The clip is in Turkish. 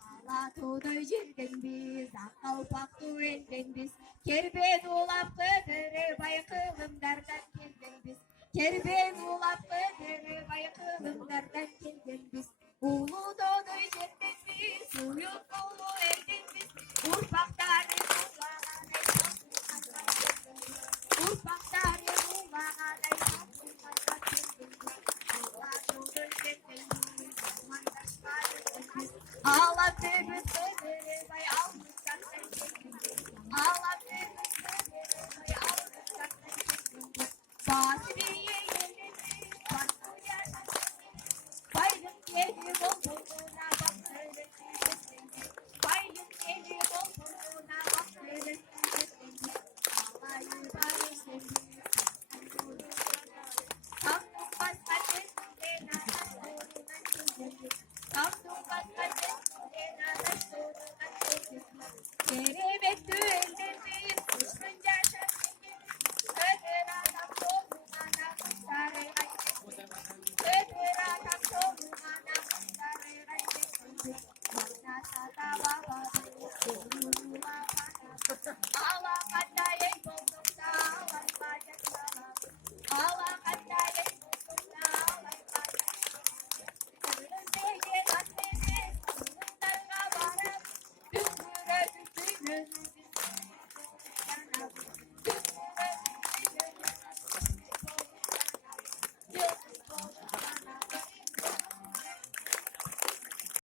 Alato'da jirdim biz, Akkalpaklı elden biz. Kerben ulap kıdırı, baykılım derden geldim biz. Kerben ulap kıdırı, baykılım derden geldim biz. Ulu doğdu jirdim biz, suyun dolu elden biz. Urpakları kulağanay sapın Urpakları kulağanay sapın Alato'da jirdim biz, mandaşları biz. Ağla tebrik ederim ay almışlar Ağla tebrik ederim ay almışlar Basriye yerleri başka yerler Bayrım gelir olduğuna bak öyle Bayrım gelir olduğuna bak öyle Ağlayı barışım Tanrım başka kendine nazar soruna kendine Tanrım başka kendine nazar soruna kendine Keremet düğünlerdeyiz kuşkunca şarkıyı Öder adam soluna nakışları aydın Öder adam soluna nakışları aydın Manasada babadır Kurulula bana Allah kandaya buldum da Allah bacaklara Allah kandaya buldum da Allah bacaklara Önümde yer annene Sınırlarına varıp Dümbüre dümbüre